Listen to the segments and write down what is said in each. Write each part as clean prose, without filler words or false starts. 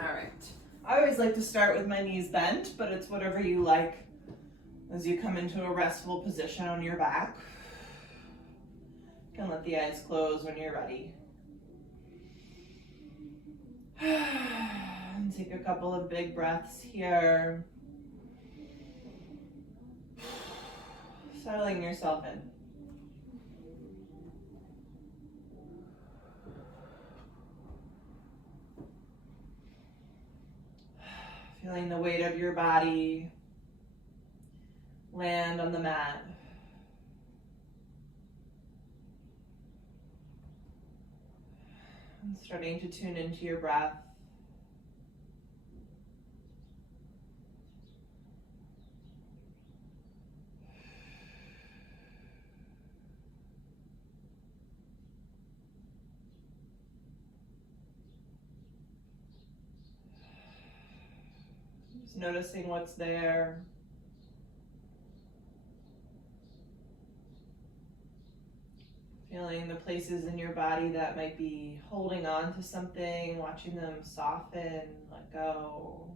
All right. I always like to start with my knees bent, but it's whatever you like as you come into a restful position on your back. You can let the eyes close when you're ready. And take a couple of big breaths here. Settling yourself in. Feeling the weight of your body land on the mat. And starting to tune into your breath. Just noticing what's there. Feeling the places in your body that might be holding on to something, watching them soften, let go.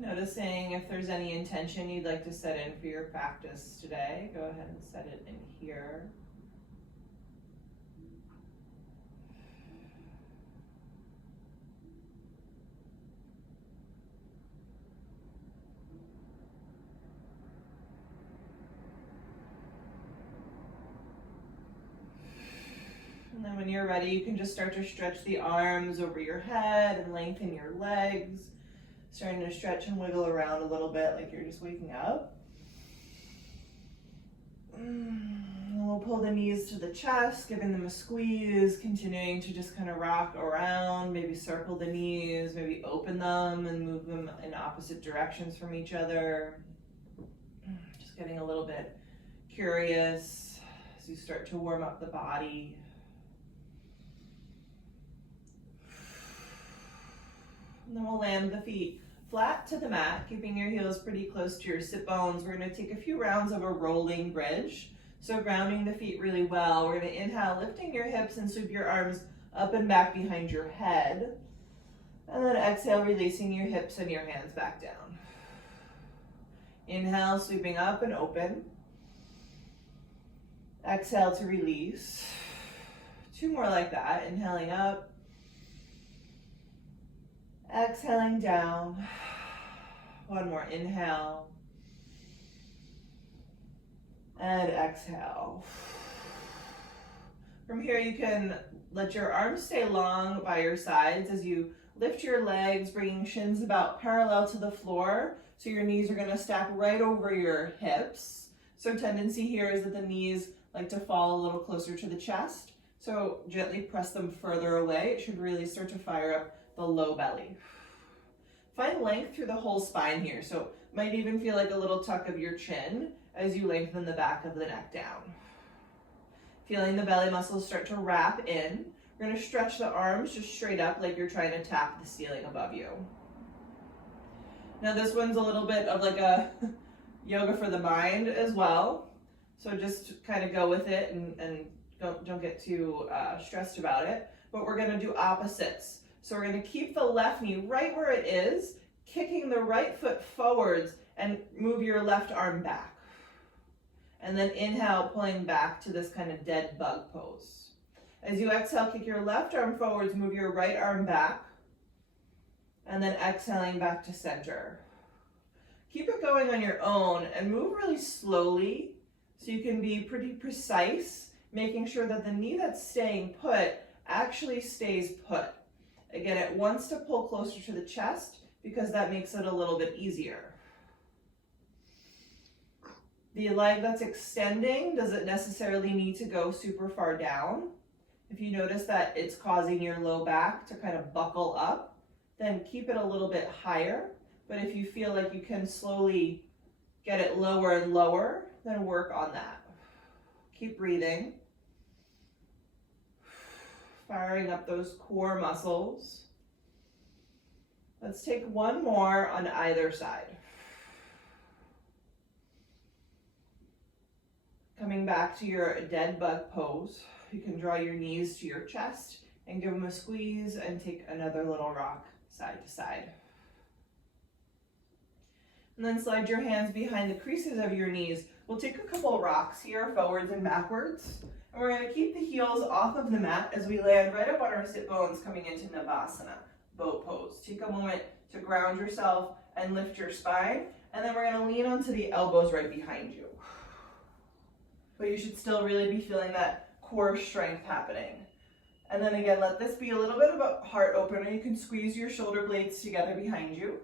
Noticing if there's any intention you'd like to set in for your practice today, go ahead and set it in here. And then when you're ready, you can just start to stretch the arms over your head and lengthen your legs. Starting to stretch and wiggle around a little bit like you're just waking up. And we'll pull the knees to the chest, giving them a squeeze, continuing to just kind of rock around, maybe circle the knees, maybe open them and move them in opposite directions from each other. Just getting a little bit curious as you start to warm up the body. And then we'll land the feet flat to the mat, keeping your heels pretty close to your sit bones. We're going to take a few rounds of a rolling bridge. So grounding the feet really well. We're going to inhale, lifting your hips and sweep your arms up and back behind your head. And then exhale, releasing your hips and your hands back down. Inhale, sweeping up and open. Exhale to release. Two more like that. Inhaling up. Exhaling down. One more inhale. And exhale. From here, you can let your arms stay long by your sides as you lift your legs, bringing shins about parallel to the floor. So your knees are going to stack right over your hips. So tendency here is that the knees like to fall a little closer to the chest. So gently press them further away. It should really start to fire up the low belly. Find length through the whole spine here. So might even feel like a little tuck of your chin as you lengthen the back of the neck down. Feeling the belly muscles start to wrap in. We're going to stretch the arms just straight up like you're trying to tap the ceiling above you. Now this one's a little bit of like a yoga for the mind as well. So just kind of go with it and don't get too stressed about it. But we're going to do opposites. So we're going to keep the left knee right where it is, kicking the right foot forwards and move your left arm back. And then inhale, pulling back to this kind of dead bug pose. As you exhale, kick your left arm forwards, move your right arm back, and then exhaling back to center. Keep it going on your own and move really slowly so you can be pretty precise, making sure that the knee that's staying put actually stays put. Again, it wants to pull closer to the chest because that makes it a little bit easier. The leg that's extending doesn't necessarily need to go super far down. If you notice that it's causing your low back to kind of buckle up, then keep it a little bit higher. But if you feel like you can slowly get it lower and lower, then work on that. Keep breathing. Firing up those core muscles. Let's take one more on either side. Coming back to your dead bug pose, you can draw your knees to your chest and give them a squeeze and take another little rock side to side. And then slide your hands behind the creases of your knees. We'll take a couple rocks here, forwards and backwards. And we're going to keep the heels off of the mat as we land right up on our sit bones coming into Navasana Bow Pose. Take a moment to ground yourself and lift your spine. And then we're going to lean onto the elbows right behind you. But you should still really be feeling that core strength happening. And then again, let this be a little bit of a heart opener. You can squeeze your shoulder blades together behind you.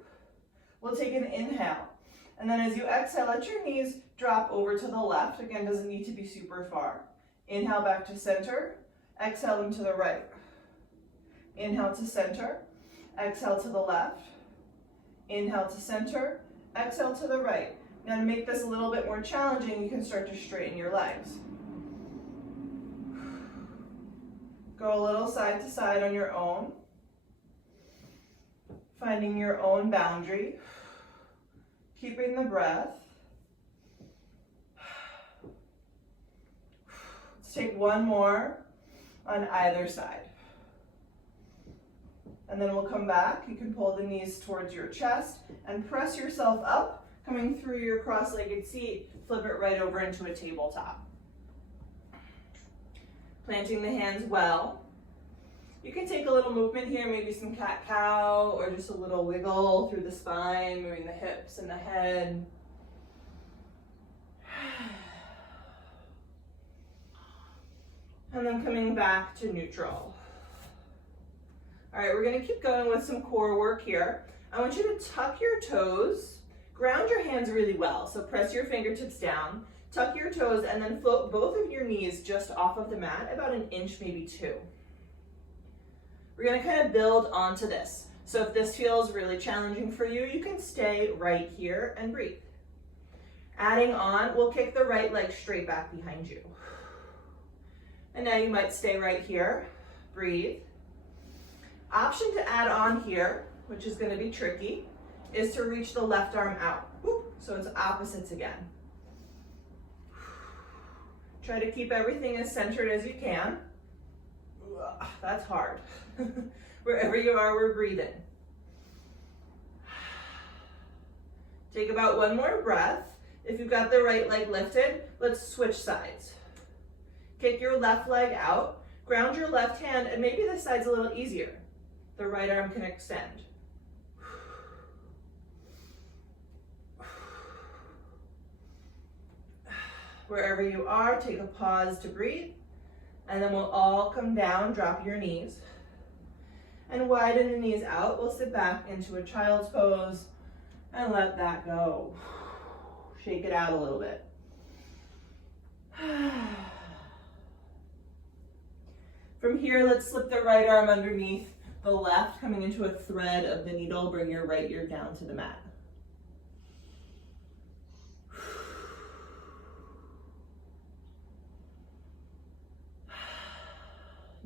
We'll take an inhale. And then as you exhale, let your knees drop over to the left. Again, doesn't need to be super far. Inhale back to center. Exhale them to the right. Inhale to center. Exhale to the left. Inhale to center. Exhale to the right. Now to make this a little bit more challenging, you can start to straighten your legs. Go a little side to side on your own. Finding your own boundary. Keeping the breath. Let's take one more on either side. And then we'll come back. You can pull the knees towards your chest and press yourself up. Coming through your cross-legged seat, flip it right over into a tabletop. Planting the hands well. You can take a little movement here, maybe some cat-cow, or just a little wiggle through the spine, moving the hips and the head. And then coming back to neutral. All right, we're gonna keep going with some core work here. I want you to tuck your toes. Ground your hands really well, so press your fingertips down, tuck your toes, and then float both of your knees just off of the mat, about an inch, maybe 2. We're gonna kind of build onto this. So if this feels really challenging for you, you can stay right here and breathe. Adding on, we'll kick the right leg straight back behind you. And now you might stay right here, breathe. Option to add on here, which is gonna be tricky, is to reach the left arm out. So it's opposites again. Try to keep everything as centered as you can. That's hard. Wherever you are, we're breathing. Take about one more breath. If you've got the right leg lifted, let's switch sides. Kick your left leg out, ground your left hand, and maybe this side's a little easier. The right arm can extend. Wherever you are, take a pause to breathe, and then we'll all come down, drop your knees, and widen the knees out. We'll sit back into a child's pose and let that go. Shake it out a little bit. From here, let's slip the right arm underneath the left, coming into a thread of the needle. Bring your right ear down to the mat.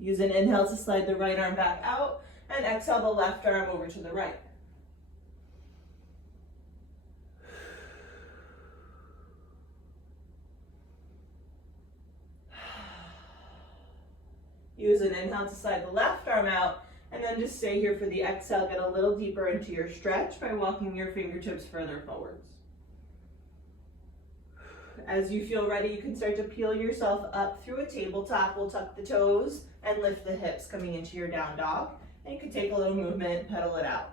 Use an inhale to slide the right arm back out, and exhale the left arm over to the right. Use an inhale to slide the left arm out, and then just stay here for the exhale. Get a little deeper into your stretch by walking your fingertips further forwards. As you feel ready, you can start to peel yourself up through a tabletop. We'll tuck the toes and lift the hips coming into your down dog. And you can take a little movement, pedal it out.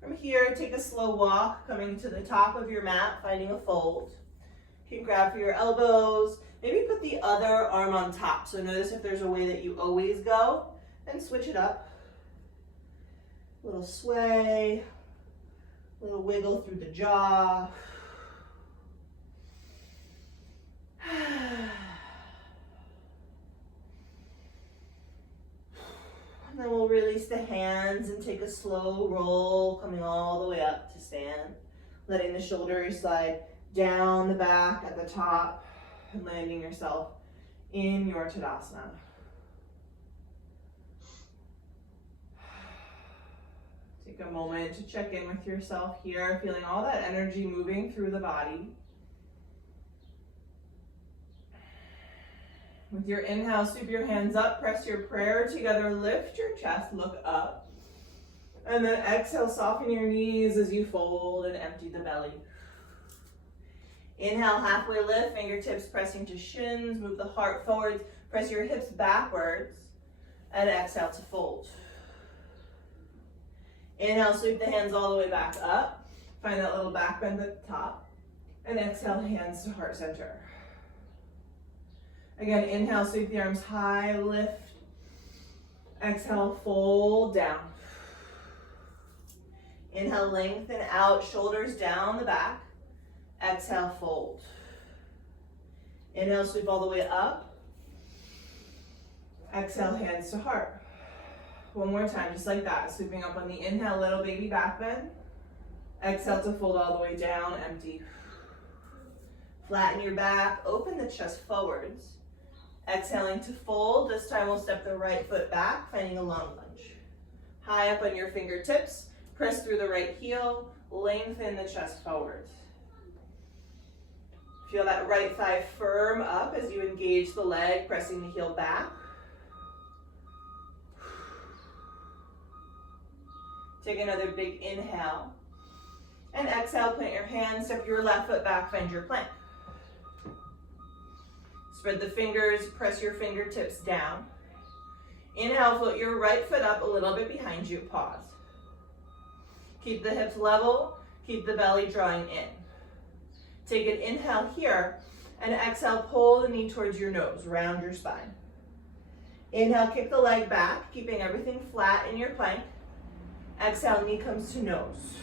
From here, take a slow walk, coming to the top of your mat, finding a fold. You can grab for your elbows, maybe put the other arm on top. So notice if there's a way that you always go, and switch it up. Little sway, little wiggle through the jaw. And then we'll release the hands and take a slow roll, coming all the way up to stand. Letting the shoulders slide down the back at the top and landing yourself in your Tadasana. Take a moment to check in with yourself here, feeling all that energy moving through the body. With your inhale, sweep your hands up, press your prayer together, lift your chest, look up. And then exhale, soften your knees as you fold and empty the belly. Inhale, halfway lift, fingertips pressing to shins, move the heart forwards, press your hips backwards, and exhale to fold. Inhale, sweep the hands all the way back up, find that little back bend at the top, and exhale, hands to heart center. Again, inhale, sweep the arms high, lift. Exhale, fold down. Inhale, lengthen out, shoulders down the back. Exhale, fold. Inhale, sweep all the way up. Exhale, hands to heart. One more time, just like that. Sweeping up on the inhale, little baby back bend. Exhale to fold all the way down, empty. Flatten your back, open the chest forwards. Exhaling to fold. This time we'll step the right foot back, finding a long lunge. High up on your fingertips, press through the right heel, lengthen the chest forwards. Feel that right thigh firm up as you engage the leg, pressing the heel back. Take another big inhale. And exhale, plant your hands, step your left foot back, find your plank. Spread the fingers, press your fingertips down. Inhale, float your right foot up a little bit behind you, pause. Keep the hips level, keep the belly drawing in. Take an inhale here, and exhale, pull the knee towards your nose, round your spine. Inhale, kick the leg back, keeping everything flat in your plank. Exhale, knee comes to nose.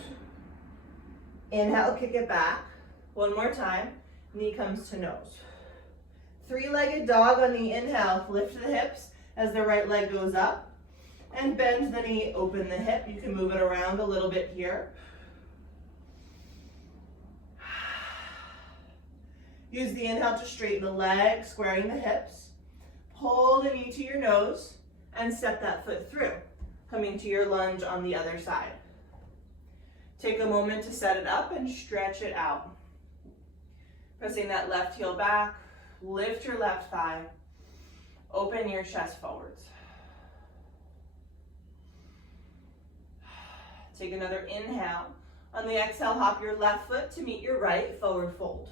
Inhale, kick it back. One more time, knee comes to nose. Three-legged dog on the inhale, lift the hips as the right leg goes up and bend the knee, open the hip. You can move it around a little bit here. Use the inhale to straighten the leg, squaring the hips. Pull the knee to your nose and step that foot through, coming to your lunge on the other side. Take a moment to set it up and stretch it out. Pressing that left heel back. Lift your left thigh, open your chest forwards. Take another inhale. On the exhale, hop your left foot to meet your right, forward fold.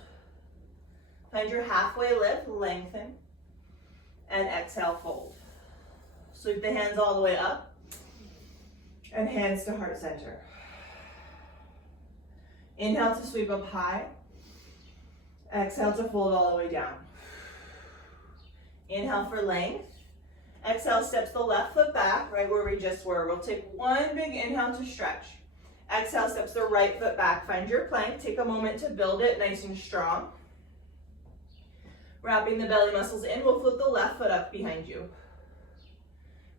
Find your halfway lift, lengthen, and exhale, fold. Sweep the hands all the way up, and hands to heart center. Inhale to sweep up high. Exhale to fold all the way down. Inhale for length. Exhale, steps the left foot back, right where we just were. We'll take one big inhale to stretch. Exhale, steps the right foot back. Find your plank. Take a moment to build it nice and strong. Wrapping the belly muscles in, we'll flip the left foot up behind you.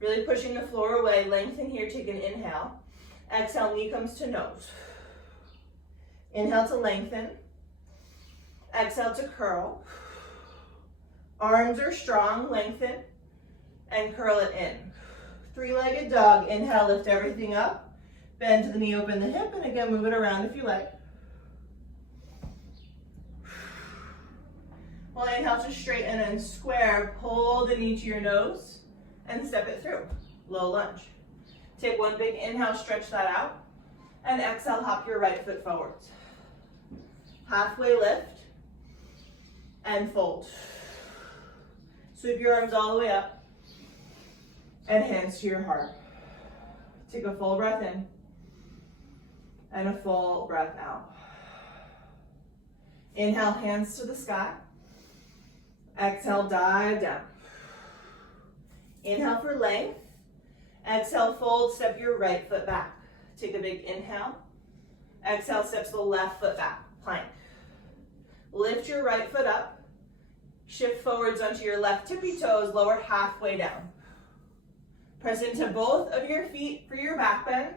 Really pushing the floor away. Lengthen here, take an inhale. Exhale, knee comes to nose. Inhale to lengthen. Exhale to curl. Arms are strong, lengthen, and curl it in. Three-legged dog. Inhale, lift everything up. Bend the knee, open the hip, and again, move it around if you like. We'll inhale to straighten and square. Pull the knee to your nose and step it through. Low lunge. Take one big inhale, stretch that out, and exhale, hop your right foot forwards. Halfway lift and fold. Sweep your arms all the way up and hands to your heart. Take a full breath in and a full breath out. Inhale, hands to the sky. Exhale, dive down. Inhale for length. Exhale, fold, step your right foot back. Take a big inhale. Exhale, steps the left foot back, plank. Lift your right foot up. Shift forwards onto your left tippy toes, lower halfway down. Press into both of your feet for your back bend.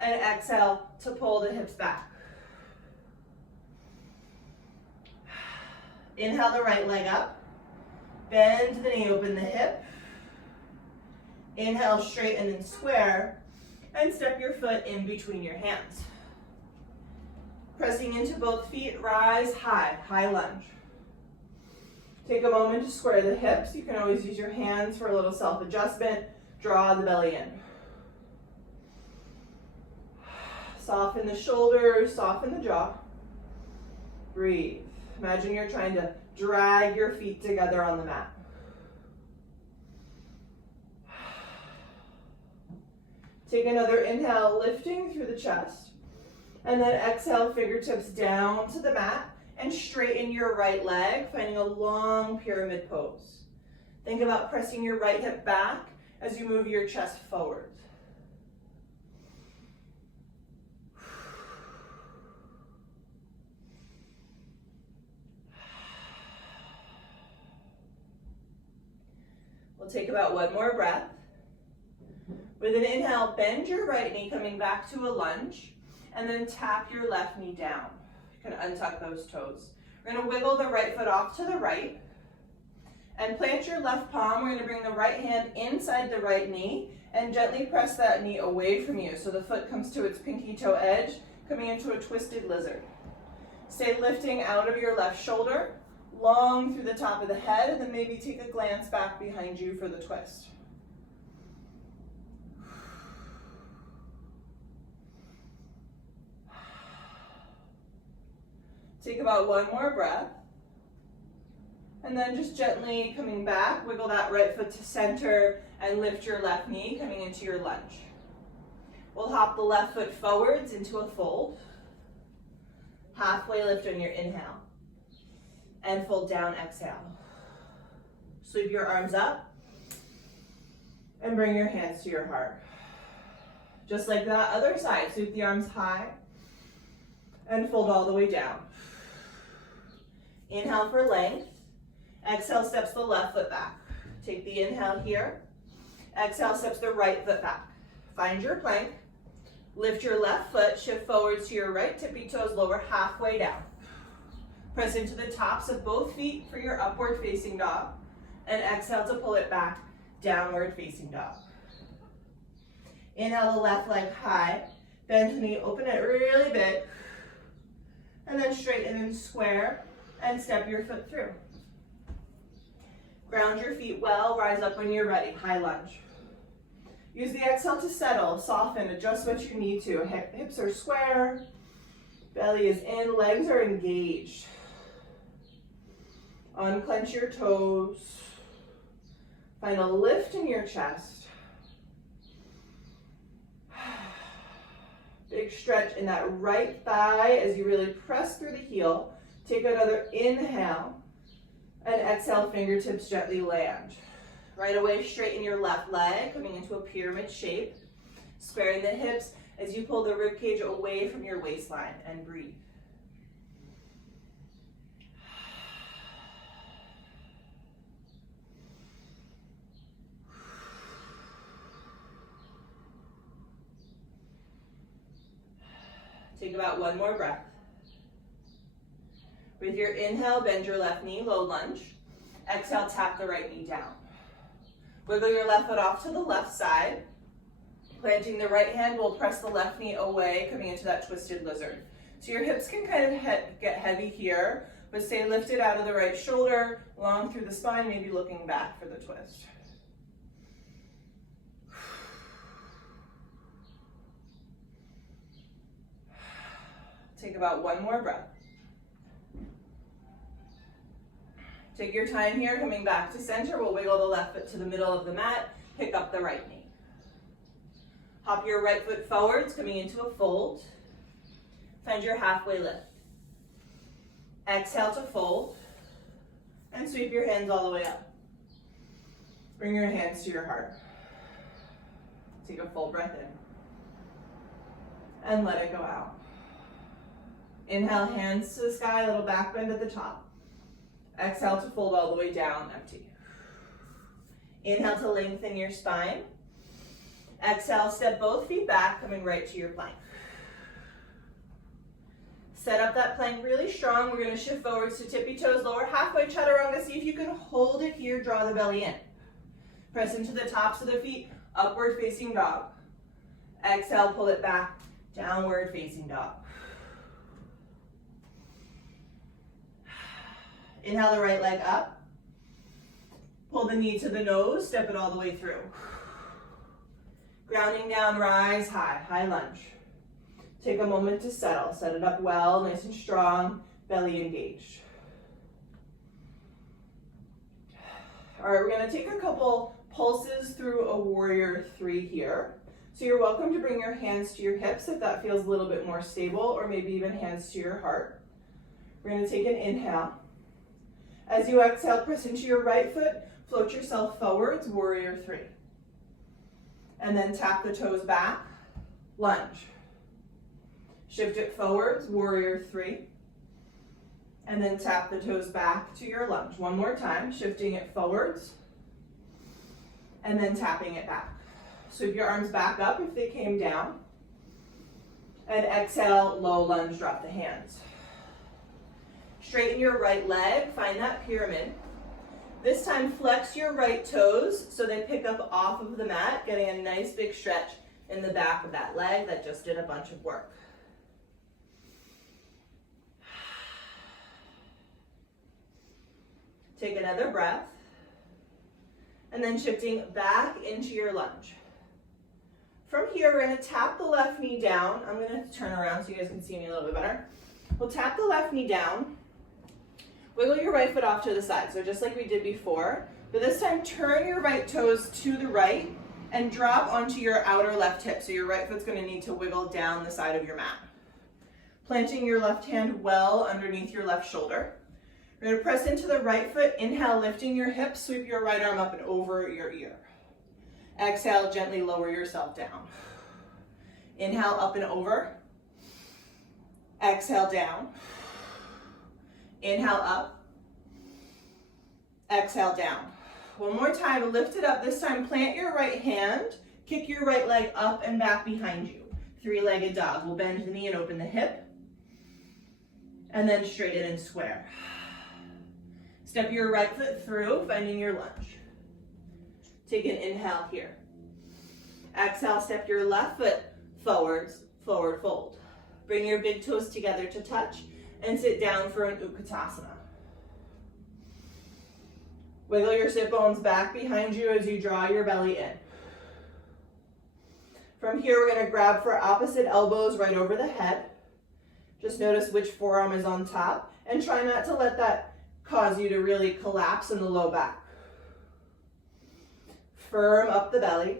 And exhale to pull the hips back. Inhale the right leg up. Bend the knee, open the hip. Inhale, straighten and square. And step your foot in between your hands. Pressing into both feet, rise high, high lunge. Take a moment to square the hips. You can always use your hands for a little self-adjustment. Draw the belly in. Soften the shoulders, soften the jaw. Breathe. Imagine you're trying to drag your feet together on the mat. Take another inhale, lifting through the chest. And then exhale, fingertips down to the mat and straighten your right leg, finding a long pyramid pose. Think about pressing your right hip back as you move your chest forward. We'll take about one more breath. With an inhale, bend your right knee, coming back to a lunge, and then tap your left knee down. You can untuck those toes. We're going to wiggle the right foot off to the right, and plant your left palm. We're going to bring the right hand inside the right knee, and gently press that knee away from you, so the foot comes to its pinky toe edge, coming into a twisted lizard. Stay lifting out of your left shoulder, long through the top of the head, and then maybe take a glance back behind you for the twist. Take about one more breath. And then just gently coming back, wiggle that right foot to center and lift your left knee, coming into your lunge. We'll hop the left foot forwards into a fold. Halfway lift on your inhale. And fold down, exhale. Sweep your arms up. And bring your hands to your heart. Just like that other side, sweep the arms high. And fold all the way down. Inhale for length. Exhale, steps the left foot back. Take the inhale here. Exhale, steps the right foot back. Find your plank. Lift your left foot, shift forwards to your right tippy toes, lower halfway down. Press into the tops of both feet for your upward facing dog. And exhale to pull it back, downward facing dog. Inhale the left leg high. Bend the knee, open it really big. And then straighten and square. And step your foot through. Ground your feet well, rise up when you're ready, high lunge. Use the exhale to settle, soften, adjust what you need to. Hips are square, belly is in, legs are engaged. Unclench your toes. Find a lift in your chest. Big stretch in that right thigh as you really press through the heel. Take another inhale, and exhale, fingertips gently land. Right away, straighten your left leg, coming into a pyramid shape, squaring the hips as you pull the ribcage away from your waistline, and breathe. Take about one more breath. With your inhale, bend your left knee, low lunge. Exhale, tap the right knee down. Wiggle your left foot off to the left side. Planting the right hand, we'll press the left knee away, coming into that twisted lizard. So your hips can kind of get heavy here, but stay lifted out of the right shoulder, long through the spine, maybe looking back for the twist. Take about one more breath. Take your time here, coming back to center. We'll wiggle the left foot to the middle of the mat, pick up the right knee. Hop your right foot forwards, coming into a fold. Find your halfway lift. Exhale to fold, and sweep your hands all the way up. Bring your hands to your heart. Take a full breath in. And let it go out. Inhale, hands to the sky, little back bend at the top. Exhale to fold all the way down, empty. Inhale to lengthen your spine. Exhale, step both feet back, coming right to your plank. Set up that plank really strong. We're going to shift forwards to tippy toes, lower halfway chaturanga. See if you can hold it here, draw the belly in. Press into the tops of the feet, upward facing dog. Exhale, pull it back, downward facing dog. Inhale the right leg up. Pull the knee to the nose, step it all the way through. Grounding down, rise high, high lunge. Take a moment to settle. Set it up well, nice and strong, belly engaged. All right, we're gonna take a couple pulses through a warrior 3 here. So you're welcome to bring your hands to your hips if that feels a little bit more stable, or maybe even hands to your heart. We're gonna take an inhale. As you exhale, press into your right foot, float yourself forwards, warrior 3. And then tap the toes back, lunge. Shift it forwards, warrior 3. And then tap the toes back to your lunge. One more time, shifting it forwards. And then tapping it back. Sweep your arms back up if they came down. And exhale, low lunge, drop the hands. Straighten your right leg, find that pyramid. This time flex your right toes so they pick up off of the mat, getting a nice big stretch in the back of that leg that just did a bunch of work. Take another breath. And then shifting back into your lunge. From here, we're going to tap the left knee down. I'm going to turn around so you guys can see me a little bit better. We'll tap the left knee down. Wiggle your right foot off to the side, so just like we did before. But this time, turn your right toes to the right and drop onto your outer left hip. So your right foot's going to need to wiggle down the side of your mat. Planting your left hand well underneath your left shoulder. We're going to press into the right foot. Inhale, lifting your hips. Sweep your right arm up and over your ear. Exhale, gently lower yourself down. Inhale, up and over. Exhale, down. Inhale, up. Exhale, down. One more time, lift it up. This time, plant your right hand. Kick your right leg up and back behind you. 3-legged dog. We'll bend the knee and open the hip. And then straighten and square. Step your right foot through, finding your lunge. Take an inhale here. Exhale, step your left foot forwards, forward fold. Bring your big toes together to touch and sit down for an Utkatasana. Wiggle your sit bones back behind you as you draw your belly in. From here, we're going to grab for opposite elbows right over the head. Just notice which forearm is on top and try not to let that cause you to really collapse in the low back. Firm up the belly.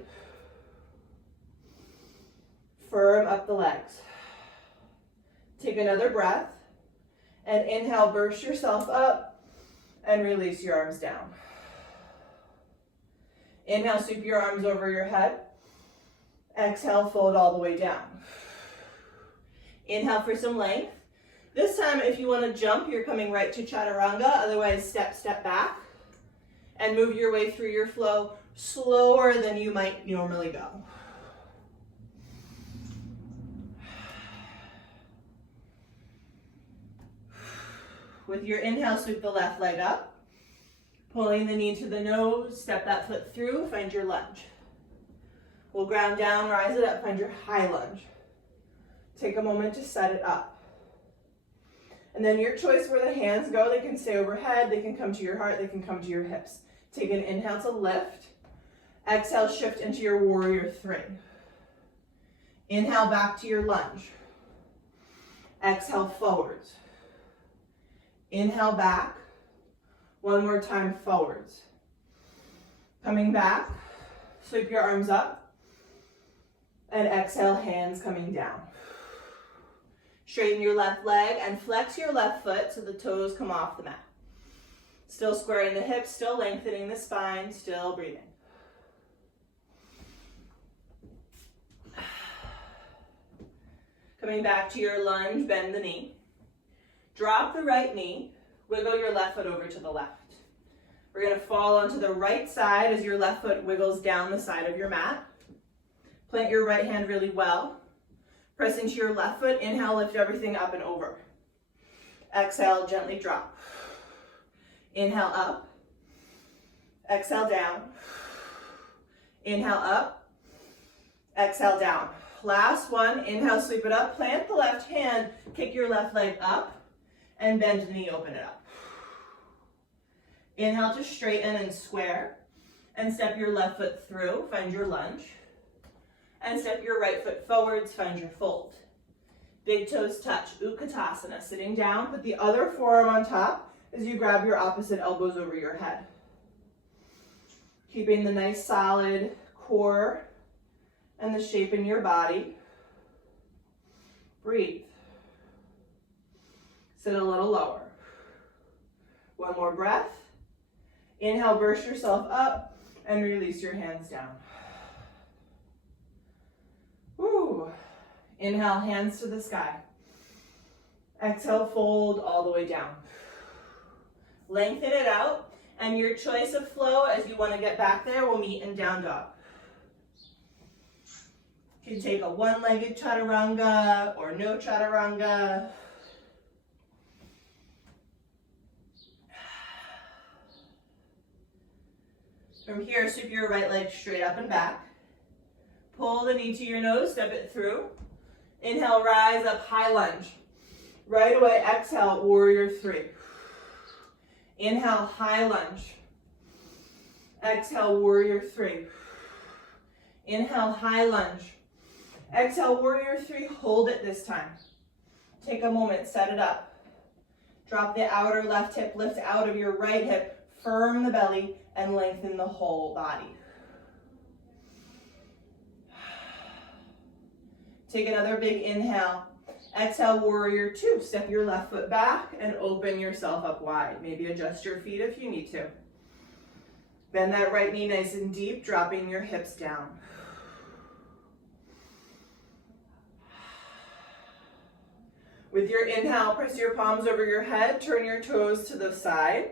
Firm up the legs. Take another breath and inhale, burst yourself up and release your arms down. Inhale, sweep your arms over your head. Exhale, fold all the way down. Inhale for some length. This time, if you want to jump, you're coming right to chaturanga. Otherwise, step back and move your way through your flow slower than you might normally go. With your inhale, sweep the left leg up. Pulling the knee to the nose, step that foot through, find your lunge. We'll ground down, rise it up, find your high lunge. Take a moment to set it up. And then your choice where the hands go, they can stay overhead, they can come to your heart, they can come to your hips. Take an inhale to lift. Exhale, shift into your warrior 3. Inhale back to your lunge. Exhale, forwards. Inhale back. One more time, forwards. Coming back, sweep your arms up. And exhale, hands coming down. Straighten your left leg and flex your left foot so the toes come off the mat. Still squaring the hips, still lengthening the spine, still breathing. Coming back to your lunge, bend the knee. Drop the right knee, wiggle your left foot over to the left. We're going to fall onto the right side as your left foot wiggles down the side of your mat. Plant your right hand really well. Press into your left foot. Inhale, lift everything up and over. Exhale, gently drop. Inhale up. Exhale down. Inhale up. Exhale down. Last one. Inhale, sweep it up. Plant the left hand. Kick your left leg up. And bend the knee, open it up. Inhale to straighten and square. And step your left foot through. Find your lunge. And step your right foot forwards. Find your fold. Big toes touch. Utkatasana. Sitting down. Put the other forearm on top as you grab your opposite elbows over your head. Keeping the nice solid core and the shape in your body. Breathe. Sit a little lower. One more breath. Inhale, burst yourself up and release your hands down. Woo. Inhale, hands to the sky. Exhale, fold all the way down. Lengthen it out, and your choice of flow as you want to get back there will meet in down dog. You can take a one-legged chaturanga or no chaturanga. From here, sweep your right leg straight up and back. Pull the knee to your nose, step it through. Inhale, rise up, high lunge. Right away, exhale, warrior three. Inhale, high lunge. Exhale, warrior three. Inhale, high lunge. Exhale, warrior three, hold it this time. Take a moment, set it up. Drop the outer left hip, lift out of your right hip, firm the belly, and lengthen the whole body. Take another big inhale. Exhale, warrior two. Step your left foot back and open yourself up wide. Maybe adjust your feet if you need to. Bend that right knee nice and deep, dropping your hips down. With your inhale, press your palms over your head, turn your toes to the side.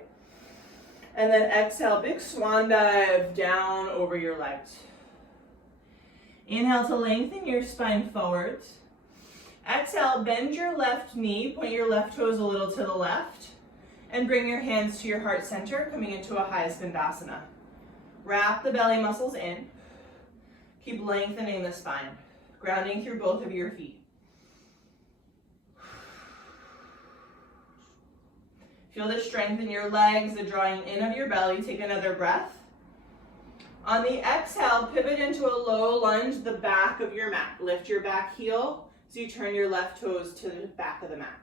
And then exhale, big swan dive down over your legs. Inhale to lengthen your spine forwards. Exhale, bend your left knee, point your left toes a little to the left, and bring your hands to your heart center, coming into a high skandasana. Wrap the belly muscles in. Keep lengthening the spine, grounding through both of your feet. Feel the strength in your legs, the drawing in of your belly. Take another breath. On the exhale, pivot into a low lunge, the back of your mat. Lift your back heel as you turn your left toes to the back of the mat.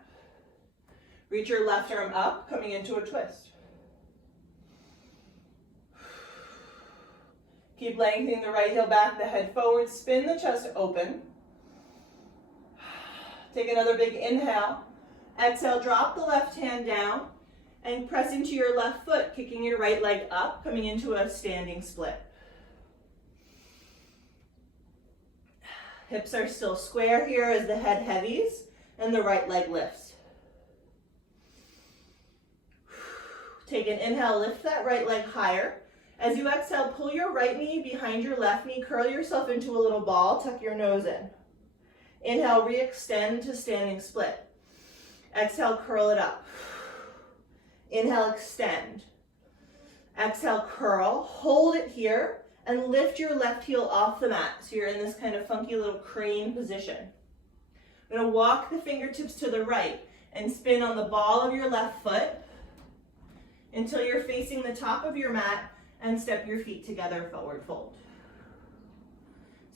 Reach your left arm up, coming into a twist. Keep lengthening the right heel back, the head forward, spin the chest open. Take another big inhale. Exhale, drop the left hand down and press into your left foot, kicking your right leg up, coming into a standing split. Hips are still square here as the head heavies and the right leg lifts. Take an inhale, lift that right leg higher. As you exhale, pull your right knee behind your left knee, curl yourself into a little ball, tuck your nose in. Inhale, re-extend to standing split. Exhale, curl it up. Inhale, extend. Exhale, curl. Hold it here and lift your left heel off the mat. So you're in this kind of funky little crane position. I'm going to walk the fingertips to the right and spin on the ball of your left foot until you're facing the top of your mat and step your feet together, forward fold.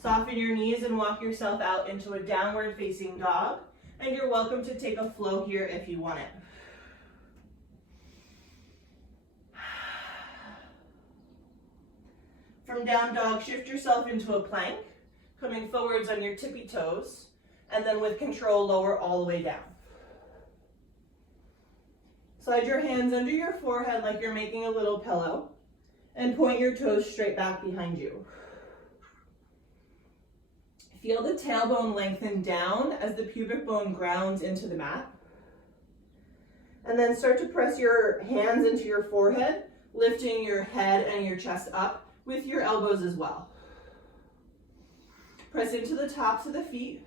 Soften your knees and walk yourself out into a downward facing dog. And you're welcome to take a flow here if you want it. From down dog, shift yourself into a plank, coming forwards on your tippy toes, and then with control, lower all the way down. Slide your hands under your forehead like you're making a little pillow, and point your toes straight back behind you. Feel the tailbone lengthen down as the pubic bone grounds into the mat. And then start to press your hands into your forehead, lifting your head and your chest up with your elbows as well. Press into the tops of the feet.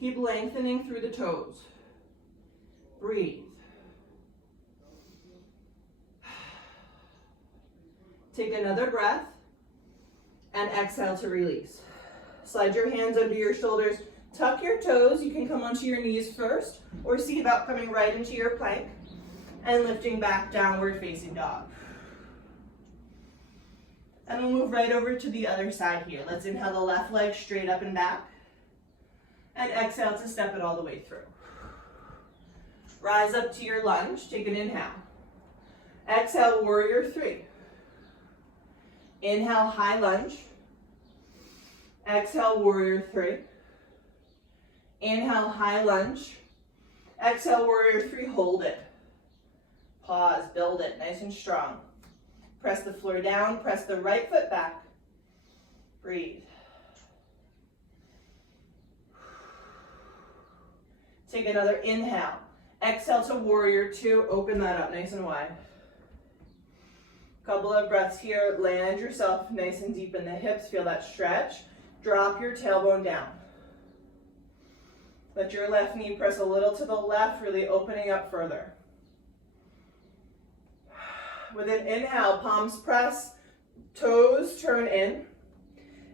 Keep lengthening through the toes. Breathe. Take another breath and exhale to release. Slide your hands under your shoulders. Tuck your toes. You can come onto your knees first or see about coming right into your plank and lifting back, downward facing dog. And we'll move right over to the other side here. Let's inhale the left leg straight up and back and exhale to step it all the way through. Rise up to your lunge. Take an inhale. Exhale, warrior three. Inhale, high lunge. Exhale, warrior three. Inhale, high lunge. Exhale, warrior three, hold it. Pause, build it, nice and strong. Press the floor down, press the right foot back. Breathe. Take another inhale. Exhale to warrior two, open that up nice and wide. Couple of breaths here, land yourself nice and deep in the hips, feel that stretch. Drop your tailbone down. Let your left knee press a little to the left, really opening up further. With an inhale, palms press, toes turn in.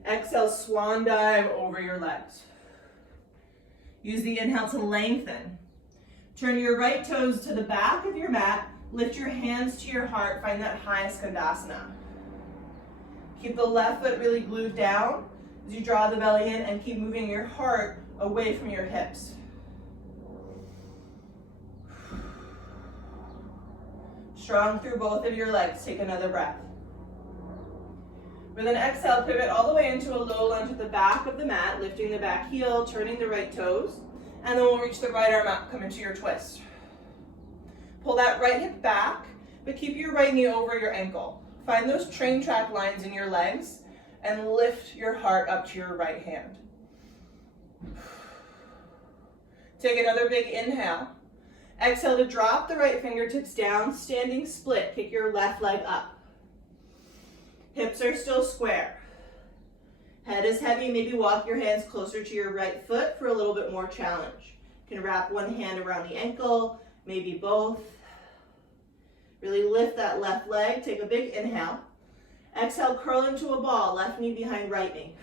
Exhale, swan dive over your legs. Use the inhale to lengthen. Turn your right toes to the back of your mat. Lift your hands to your heart. Find that high skandasana. Keep the left foot really glued down as you draw the belly in and keep moving your heart away from your hips. Strong through both of your legs. Take another breath. With an exhale, pivot all the way into a low lunge at the back of the mat, lifting the back heel, turning the right toes, and then we'll reach the right arm up, come into your twist. Pull that right hip back, but keep your right knee over your ankle. Find those train track lines in your legs and lift your heart up to your right hand. Take another big inhale. Exhale to drop the right fingertips down, standing split. Kick your left leg up. Hips are still square. Head is heavy. Maybe walk your hands closer to your right foot for a little bit more challenge. You can wrap one hand around the ankle, maybe both. Really lift that left leg. Take a big inhale. Exhale, curl into a ball. Left knee behind right knee.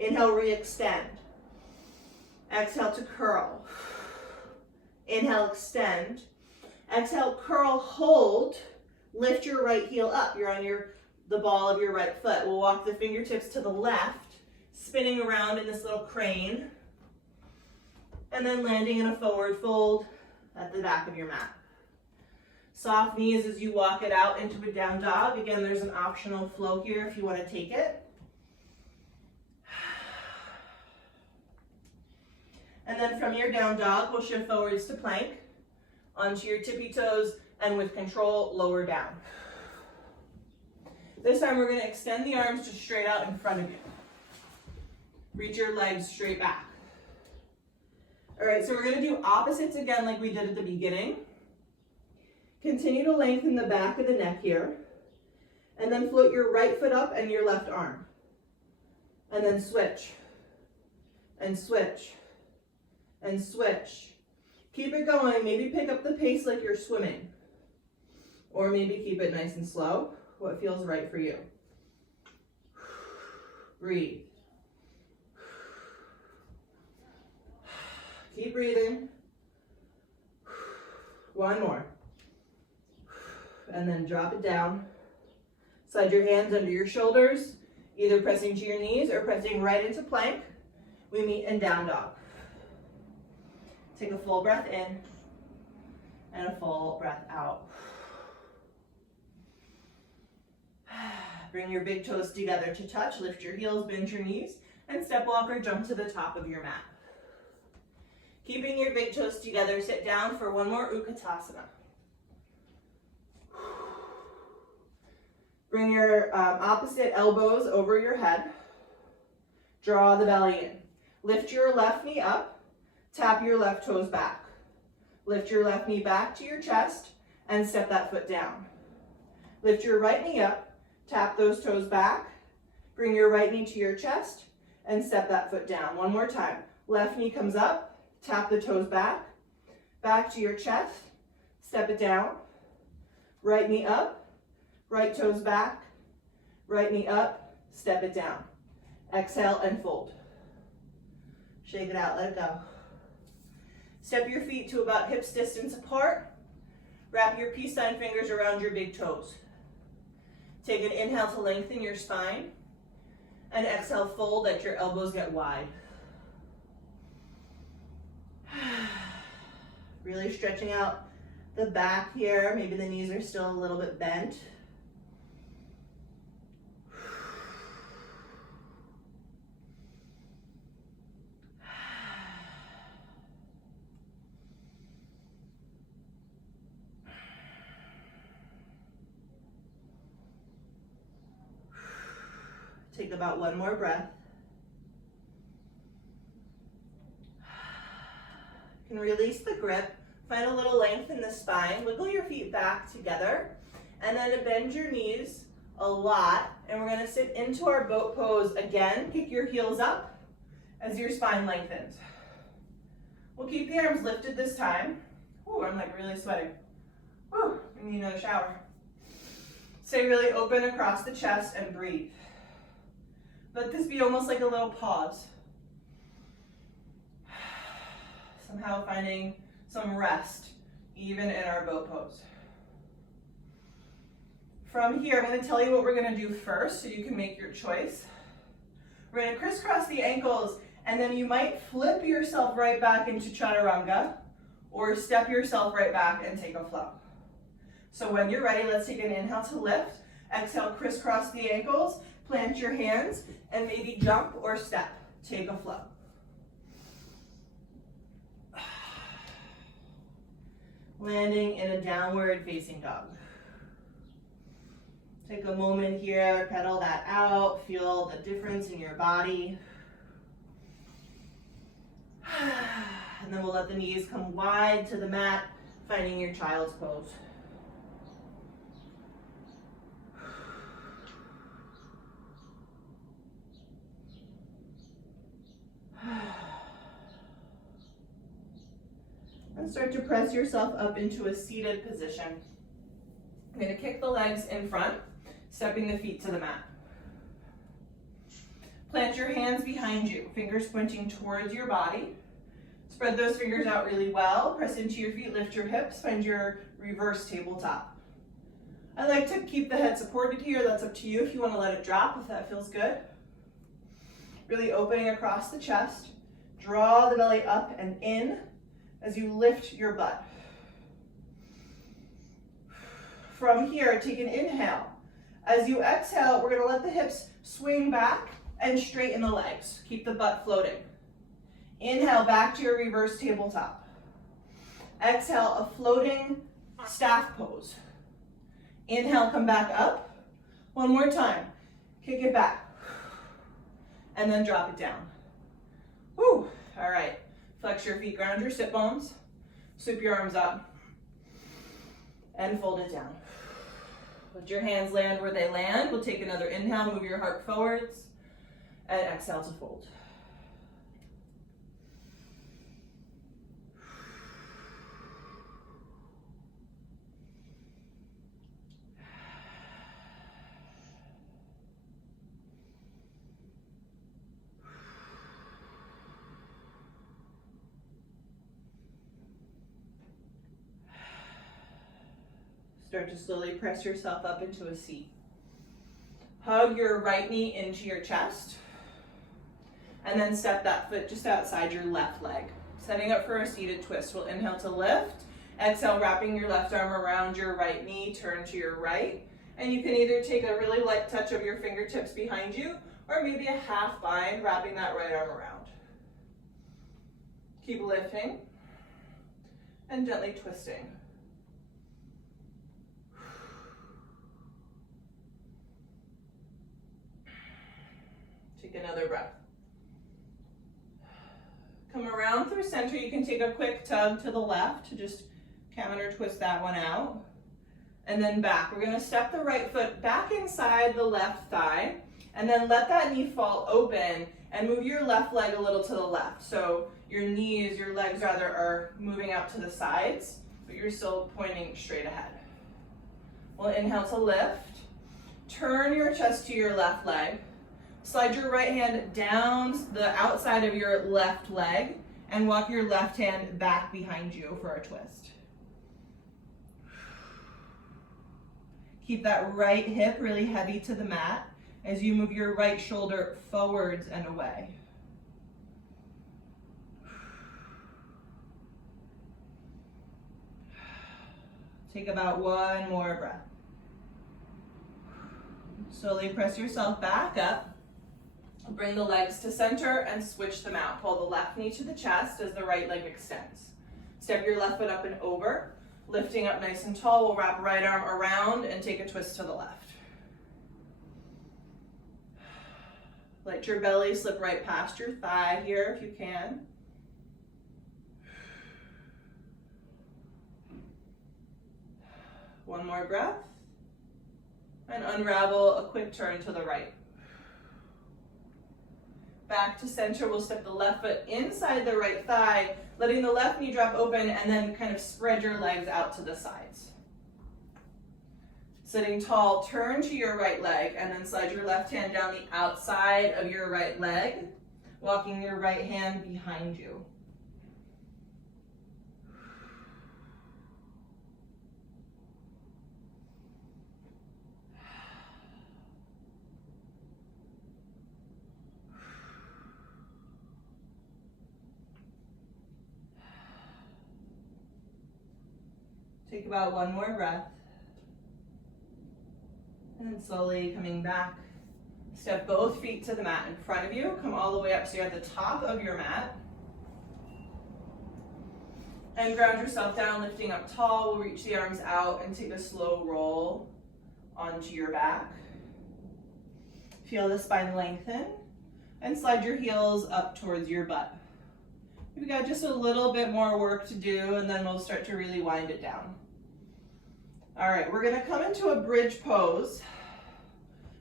Inhale, re-extend. Exhale to curl. Inhale, extend. Exhale, curl, hold. Lift your right heel up. You're on the ball of your right foot. We'll walk the fingertips to the left, spinning around in this little crane, and then landing in a forward fold at the back of your mat. Soft knees as you walk it out into a down dog. Again, there's an optional flow here if you want to take it. And then from your down dog, we'll shift forwards to plank, onto your tippy toes, and with control, lower down. This time we're going to extend the arms just straight out in front of you. Reach your legs straight back. All right, so we're going to do opposites again like we did at the beginning. Continue to lengthen the back of the neck here. And then float your right foot up and your left arm. And then switch. And switch. And switch. Keep it going. Maybe pick up the pace like you're swimming. Or maybe keep it nice and slow. What feels right for you. Breathe. Keep breathing. One more. And then drop it down. Slide your hands under your shoulders, either pressing to your knees or pressing right into plank. We meet in down dog. Take a full breath in and a full breath out. Bring your big toes together to touch. Lift your heels, bend your knees, and step walk or jump to the top of your mat. Keeping your big toes together, sit down for one more Utkatasana. Bring your opposite elbows over your head. Draw the belly in. Lift your left knee up, tap your left toes back. Lift your left knee back to your chest and step that foot down. Lift your right knee up, tap those toes back, bring your right knee to your chest and step that foot down. One more time. Left knee comes up, tap the toes back, back to your chest, step it down. Right knee up, right toes back, right knee up, step it down. Exhale and fold. Shake it out, let it go. Step your feet to about hips distance apart. Wrap your peace sign fingers around your big toes. Take an inhale to lengthen your spine. And exhale, fold, let your elbows get wide. Really stretching out the back here. Maybe the knees are still a little bit bent. Take about one more breath. You can release the grip, find a little length in the spine, wiggle your feet back together, and then bend your knees a lot. And we're gonna sit into our boat pose again. Kick your heels up as your spine lengthens. We'll keep the arms lifted this time. Ooh, I'm like really sweating. Ooh, I need another shower. Stay really open across the chest and breathe. Let this be almost like a little pause. Somehow finding some rest, even in our boat pose. From here, I'm going to tell you what we're going to do first so you can make your choice. We're going to crisscross the ankles, and then you might flip yourself right back into chaturanga, or step yourself right back and take a flow. So when you're ready, let's take an inhale to lift. Exhale, crisscross the ankles. Plant your hands and maybe jump or step. Take a flow. Landing in a downward facing dog. Take a moment here, pedal that out, feel the difference in your body. And then we'll let the knees come wide to the mat, finding your child's pose. And start to press yourself up into a seated position. I'm going to kick the legs in front, stepping the feet to the mat. Plant your hands behind you, fingers pointing towards your body. Spread those fingers out really well. Press into your feet, lift your hips, find your reverse tabletop. I like to keep the head supported here. That's up to you if you want to let it drop, if that feels good. Really opening across the chest. Draw the belly up and in as you lift your butt. From here, take an inhale. As you exhale, we're going to let the hips swing back and straighten the legs. Keep the butt floating. Inhale, back to your reverse tabletop. Exhale, a floating staff pose. Inhale, come back up. One more time. Kick it back. And then drop it down. Woo! All right. Flex your feet, ground your sit bones. Sweep your arms up. And fold it down. Let your hands land where they land. We'll take another inhale, move your heart forwards. And exhale to fold. Start to slowly press yourself up into a seat. Hug your right knee into your chest. And then step that foot just outside your left leg. Setting up for a seated twist. We'll inhale to lift. Exhale, wrapping your left arm around your right knee. Turn to your right. And you can either take a really light touch of your fingertips behind you, or maybe a half bind, wrapping that right arm around. Keep lifting. And gently twisting. Take another breath. Come around through center. You can take a quick tug to the left to just counter twist that one out. And then back. We're gonna step the right foot back inside the left thigh, and then let that knee fall open and move your left leg a little to the left. So your knees, your legs rather, are moving out to the sides, but you're still pointing straight ahead. We'll inhale to lift. Turn your chest to your left leg. Slide your right hand down the outside of your left leg and walk your left hand back behind you for a twist. Keep that right hip really heavy to the mat as you move your right shoulder forwards and away. Take about one more breath. Slowly press yourself back up. Bring the legs to center and switch them out. Pull the left knee to the chest as the right leg extends. Step your left foot up and over. Lifting up nice and tall, we'll wrap right arm around and take a twist to the left. Let your belly slip right past your thigh here if you can. One more breath. And unravel a quick turn to the right. Back to center, we'll step the left foot inside the right thigh, letting the left knee drop open, and then kind of spread your legs out to the sides. Sitting tall, turn to your right leg, and then slide your left hand down the outside of your right leg, walking your right hand behind you. Take about one more breath. And then slowly coming back. Step both feet to the mat in front of you. Come all the way up so you're at the top of your mat. And ground yourself down, lifting up tall. We'll reach the arms out and take a slow roll onto your back. Feel the spine lengthen. And slide your heels up towards your butt. We've got just a little bit more work to do, and then we'll start to really wind it down. All right, we're gonna come into a bridge pose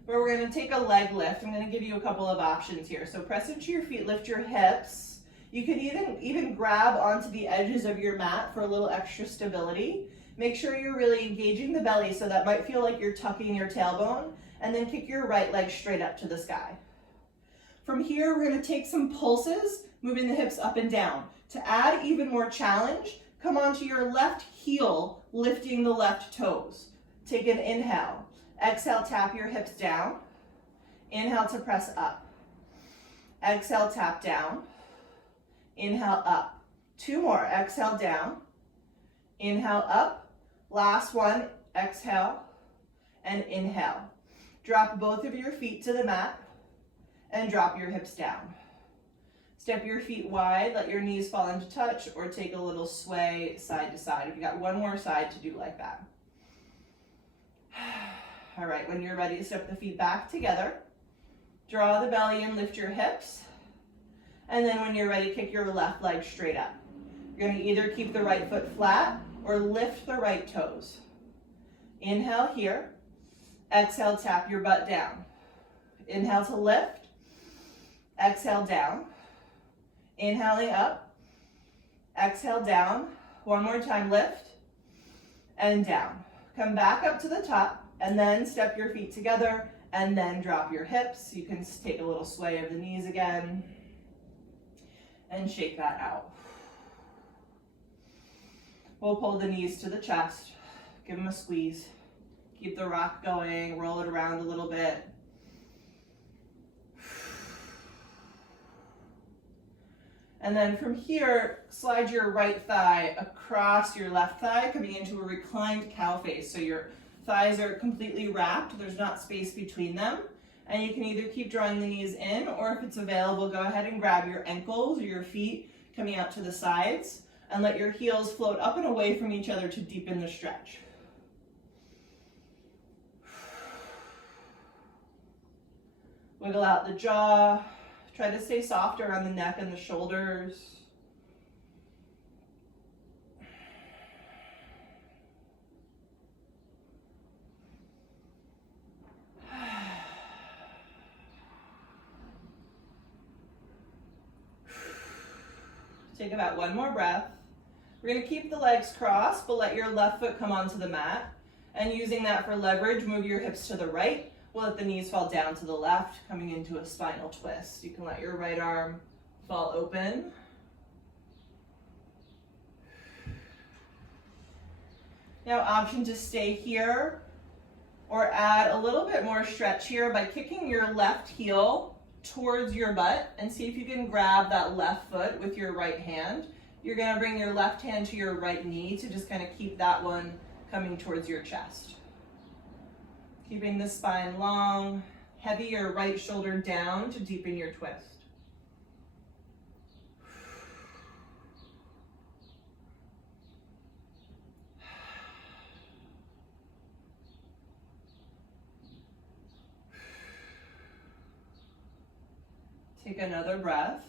where we're gonna take a leg lift. I'm gonna give you a couple of options here. So press into your feet, lift your hips. You can even grab onto the edges of your mat for a little extra stability. Make sure you're really engaging the belly, so that might feel like you're tucking your tailbone, and then kick your right leg straight up to the sky. From here, we're gonna take some pulses, moving the hips up and down. To add even more challenge, come onto your left heel, lifting the left toes. Take an inhale. Exhale, tap your hips down. Inhale to press up. Exhale, tap down. Inhale, up. Two more. Exhale, down. Inhale, up. Last one. Exhale and inhale. Drop both of your feet to the mat and drop your hips down. Step your feet wide, let your knees fall into touch, or take a little sway side to side. If you got one more side to do like that. All right, when you're ready to step the feet back together, draw the belly in, lift your hips, and then when you're ready, kick your left leg straight up. You're gonna either keep the right foot flat or lift the right toes. Inhale here, exhale, tap your butt down. Inhale to lift, exhale down. Inhaling up, exhale down. One more time, lift and down. Come back up to the top and then step your feet together and then drop your hips. You can take a little sway of the knees again and shake that out. We'll pull the knees to the chest, give them a squeeze. Keep the rock going, roll it around a little bit. And then from here, slide your right thigh across your left thigh, coming into a reclined cow face. So your thighs are completely wrapped, there's not space between them. And you can either keep drawing the knees in, or if it's available, go ahead and grab your ankles or your feet coming out to the sides, and let your heels float up and away from each other to deepen the stretch. Wiggle out the jaw. Try to stay soft around the neck and the shoulders. Take about one more breath. We're going to keep the legs crossed, but let your left foot come onto the mat. And using that for leverage, move your hips to the right. We'll let the knees fall down to the left, coming into a spinal twist. You can let your right arm fall open. Now, option to stay here or add a little bit more stretch here by kicking your left heel towards your butt and see if you can grab that left foot with your right hand. You're going to bring your left hand to your right knee to just kind of keep that one coming towards your chest. Keeping the spine long, heavy your right shoulder down to deepen your twist. Take another breath,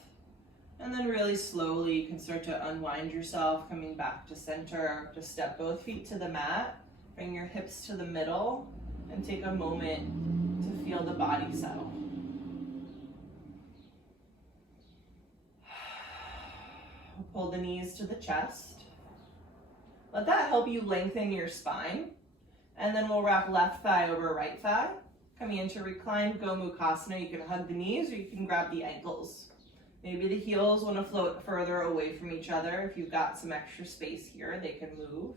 and then really slowly you can start to unwind yourself, coming back to center. Just step both feet to the mat, bring your hips to the middle, and take a moment to feel the body settle. Pull the knees to the chest. Let that help you lengthen your spine, and then we'll wrap left thigh over right thigh. Coming into reclined Gomukhasana, you can hug the knees or you can grab the ankles. Maybe the heels want to float further away from each other. If you've got some extra space here, they can move.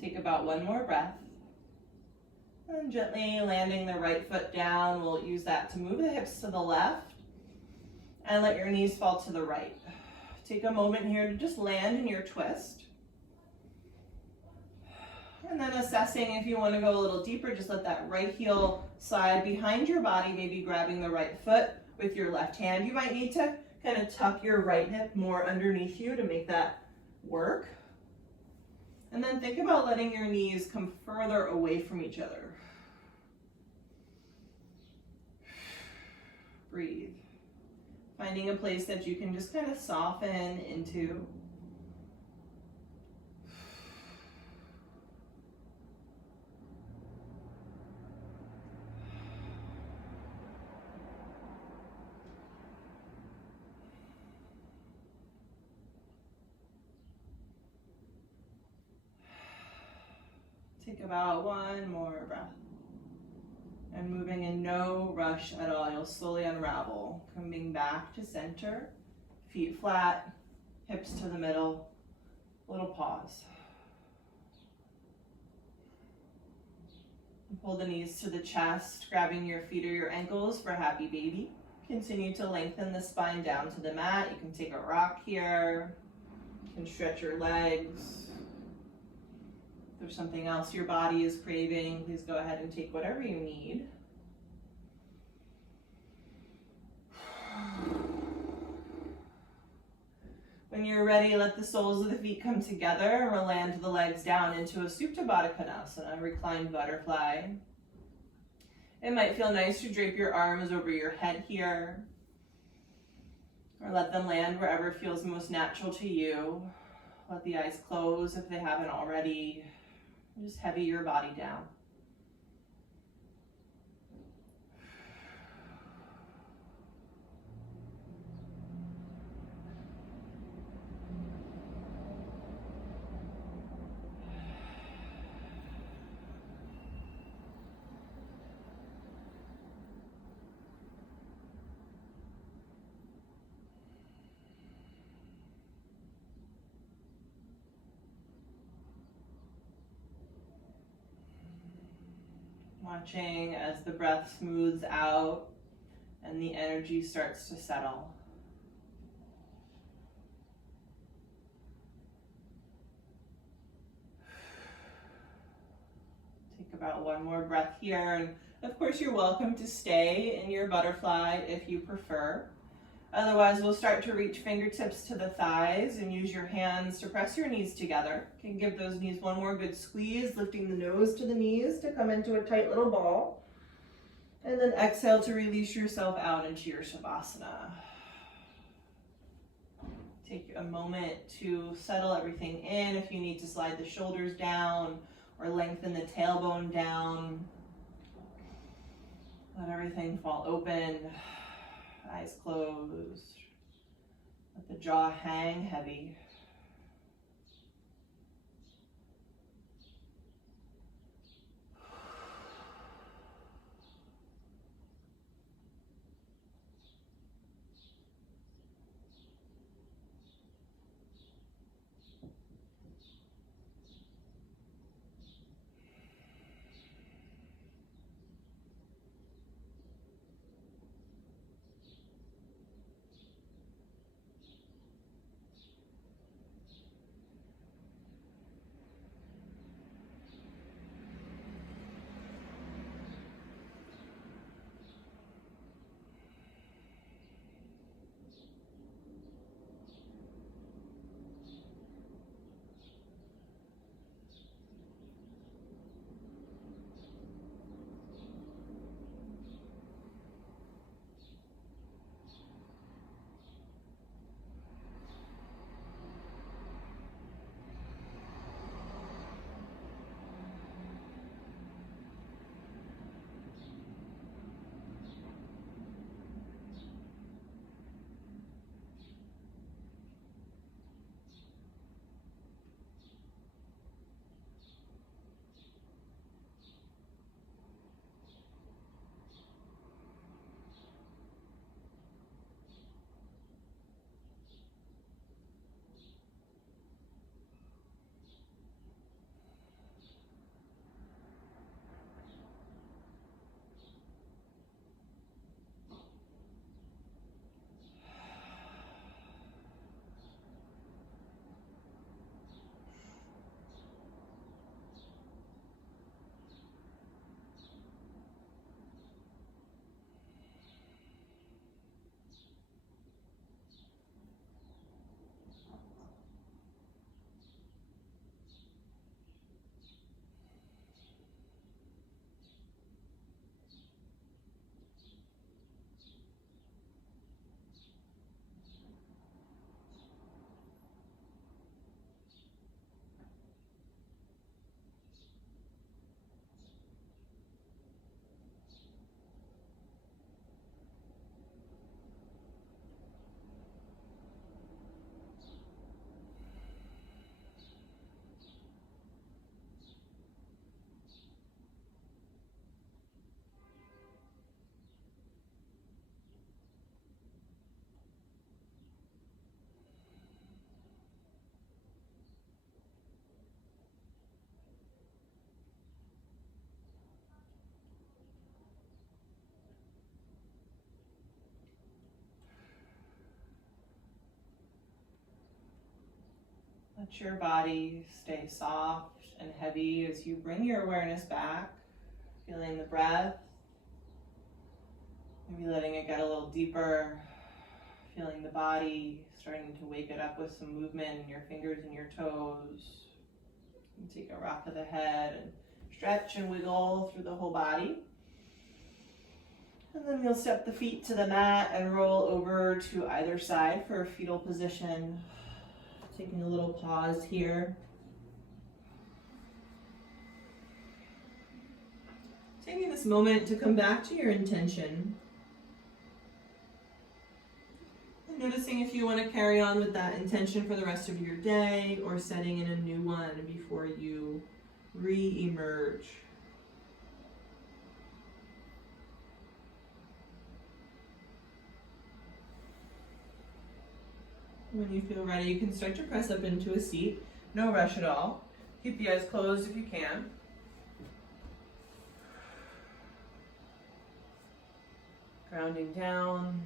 Take about one more breath. And gently landing the right foot down, we'll use that to move the hips to the left and let your knees fall to the right. Take a moment here to just land in your twist. And then assessing if you want to go a little deeper, just let that right heel slide behind your body, maybe grabbing the right foot with your left hand. You might need to kind of tuck your right hip more underneath you to make that work. And then think about letting your knees come further away from each other. Breathe. Finding a place that you can just kind of soften into. Take about one more breath. And moving in no rush at all, you'll slowly unravel. Coming back to center, feet flat, hips to the middle, little pause. Pull the knees to the chest, grabbing your feet or your ankles for happy baby. Continue to lengthen the spine down to the mat. You can take a rock here. You can stretch your legs. If there's something else your body is craving, please go ahead and take whatever you need. When you're ready, let the soles of the feet come together and we'll land the legs down into a Supta Baddha Konasana, reclined butterfly. It might feel nice to drape your arms over your head here, or let them land wherever feels most natural to you. Let the eyes close if they haven't already. Just heavy your body down. Watching as the breath smooths out and the energy starts to settle. Take about one more breath here, and of course you're welcome to stay in your butterfly if you prefer. Otherwise, we'll start to reach fingertips to the thighs and use your hands to press your knees together. You can give those knees one more good squeeze, lifting the nose to the knees to come into a tight little ball. And then exhale to release yourself out into your Shavasana. Take a moment to settle everything in. If you need to slide the shoulders down or lengthen the tailbone down, let everything fall open. Eyes closed. Let the jaw hang heavy. Let your body stay soft and heavy as you bring your awareness back, feeling the breath, maybe letting it get a little deeper, feeling the body, starting to wake it up with some movement in your fingers and your toes. And take a rock of the head and stretch and wiggle through the whole body. And then you'll step the feet to the mat and roll over to either side for a fetal position. Taking a little pause here. Taking this moment to come back to your intention. And noticing if you want to carry on with that intention for the rest of your day or setting in a new one before you re-emerge. When you feel ready, you can start to press up into a seat. No rush at all. Keep the eyes closed if you can. Grounding down,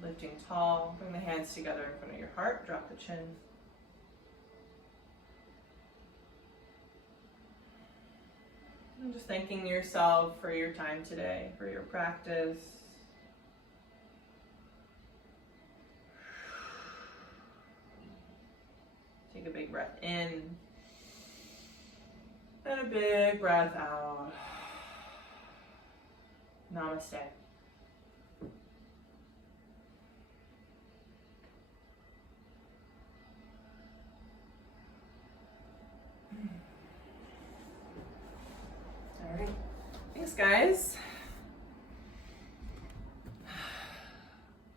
lifting tall. Bring the hands together in front of your heart. Drop the chin. And just thanking yourself for your time today, for your practice. in. And a big breath out. Namaste.